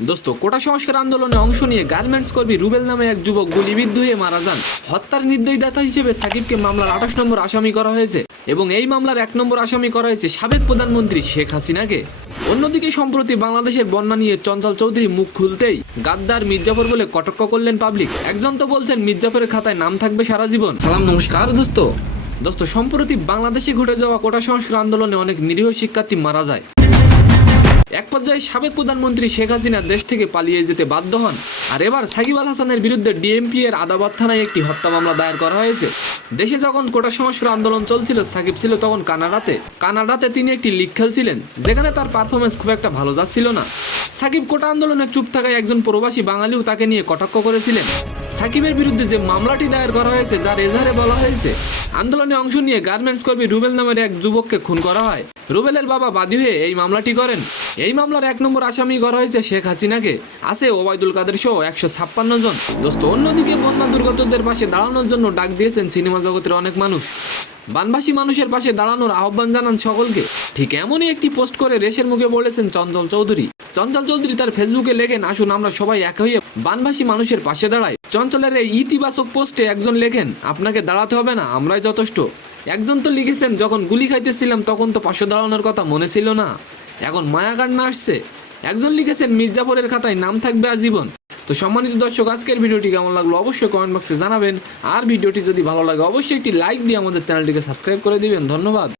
দোস্ত, কোটা সংস্কার আন্দোলনে অংশ নিয়ে গার্মেন্টস কর্মী রুবেল নামে এক যুবক গুলিবিদ্ধ হয়ে মারা যান। হত্যার নির্দয়দাতা হিসেবে সাকিবকে মামলার 28 নম্বর আসামি করা হয়েছে এবং এই মামলার 1 নম্বর আসামি করা হয়েছে সাবেক প্রধানমন্ত্রী শেখ হাসিনাকে। অন্যদিকে সম্প্রতি বাংলাদেশের বন্যা নিয়ে চঞ্চল চৌধুরী মুখ খুলতেই গাদ্দার মির্জাফর বলে কটাক্ষ করলেন পাবলিক। একজন তো বলছেন মির্জাফরের খাতায় নাম থাকবে সারা জীবন। সালাম, নমস্কার দোস্ত, সম্প্রতি বাংলাদেশে ঘটে যাওয়া কোটা সংস্কার আন্দোলনে অনেক নিরীহ শিক্ষার্থী মারা যায়। এক পর্যায়ে সাবেক প্রধানমন্ত্রী শেখ হাসিনা দেশ থেকে পালিয়ে যেতে বাধ্য হন। আর এবার সাকিব আল হাসানের বিরুদ্ধে ডিএমপি এর আদালত থানায় একটি হত্যা মামলা দায়ের করা হয়েছে। দেশে যখন কোটা সংস্কার আন্দোলন চলছিল, সাকিব ছিল তখন কানাডাতে তিনি একটি লিগ খেলছিলেন, যেখানে তার পারফরমেন্স খুব একটা ভালো যাচ্ছিল না। সাকিব কোটা আন্দোলনে চুপ থাকায় একজন প্রবাসী বাঙালিও তাকে নিয়ে কটাক্ষ করেছিলেন। সাকিবের বিরুদ্ধে যে মামলাটি দায়ের করা হয়েছে, যার এজাহারে বলা হয়েছে আন্দোলনে অংশ নিয়ে গার্মেন্টস কর্মী রুবেল নামের এক যুবককে খুন করা হয়। রুবেলের বাবা বাদী হয়ে এই মামলাটি করেন। এই মামলার 1 নম্বর আসামি করা হয়েছে শেখ হাসিনাকে, আছে ওবায়দুল কাদের সহ 156 জন। দোস্ত, অন্যদিকে বন্যা দুর্গতদের পাশে দাঁড়ানোর জন্য ডাক দিয়েছেন সিনেমা জগতের অনেক মানুষ। বানভাসী মানুষের পাশে দাঁড়ানোর আহ্বান জানান সকলকে। ঠিক এমনই একটি পোস্ট করে রেশের মুখে বলেছেন চঞ্চল চৌধুরী তার ফেসবুকে লেখেন, আসুন আমরা সবাই এক হয়ে বানভাসী মানুষের পাশে দাঁড়াই। চঞ্চলের এই ইতিবাচক পোস্টে একজন লেখেন, আপনাকে দাঁড়াতে হবে না, আমরাই যথেষ্ট। একজন তো লিখেছেন, যখন গুলি খাইতেছিলাম তখন তো পাশে দাঁড়ানোর কথা মনে ছিল না, এখন মায়াকার না আসছে। একজন লিখেছেন, মির্জাফরের খাতায় নাম থাকবে আজীবন। তো সম্মানিত দর্শক, আজকের ভিডিওটি কেমন লাগলো অবশ্যই কমেন্ট বক্সে জানাবেন। আর ভিডিওটি যদি ভালো লাগে অবশ্যই একটি লাইক দিয়ে আমাদের চ্যানেলটিকে সাবস্ক্রাইব করে দিবেন। ধন্যবাদ।